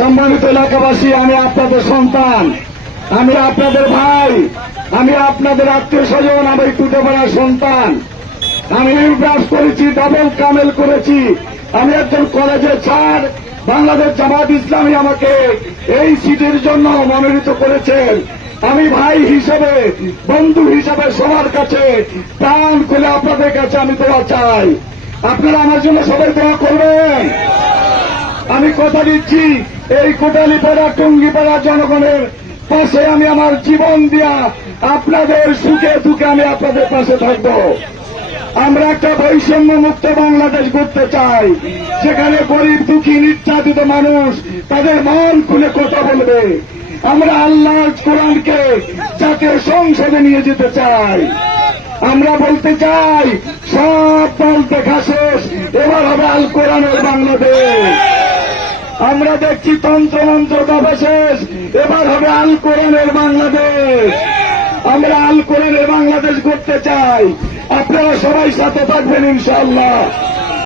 সম্মানিত এলাকাবাসী, আমি আপনাদের সন্তান, আমি আপনাদের ভাই, আমি আপনাদের আত্মীয় স্বজন আমি টুটেপাড়ার সন্তান। আমি ইউব্রাস করেছি ডাবল কামেল করেছি। আমি একজন কলেজের ছাড় বাংলাদেশ জামাত ইসলামী আমাকে এই সিটির জন্য মনোনীত করেছেন। আমি ভাই হিসেবে, বন্ধু হিসেবে সবার কাছে প্রাণ খুলে আপনাদের কাছে আমি দোয়া চাই। আপনারা আমার জন্য সবাই দোয়া করবেন। আমি কথা দিচ্ছি, এই কোটালীপাড়া, টুঙ্গিপাড়া জনগণের পাশে আমি আমার জীবন দিয়া আপনাদের সুখে দুঃখে আমি আপনাদের পাশে থাকব। আমরা একটা বৈষম্য মুক্ত বাংলাদেশ করতে চাই, যেখানে গরিব, দুঃখী, নির্যাতিত মানুষ তাদের মন খুলে কথা বলবে। আমরা আল্লাহ কোরআনকে জাতীয় সংসদে নিয়ে যেতে চাই, আমরা বলতে চাই, সব দল দেখা শেষ, এবার হবে আল কোরআনের বাংলাদেশ। আমরা দেখছি তন্ত্রমন্ত্র মন্ত্র শেষ। এবার হবে আল কোরআনের বাংলাদেশ। আমরা আল কোরআনের বাংলাদেশ করতে চাই। আপনারা সবাই সাথে থাকবেন ইনশাআল্লাহ।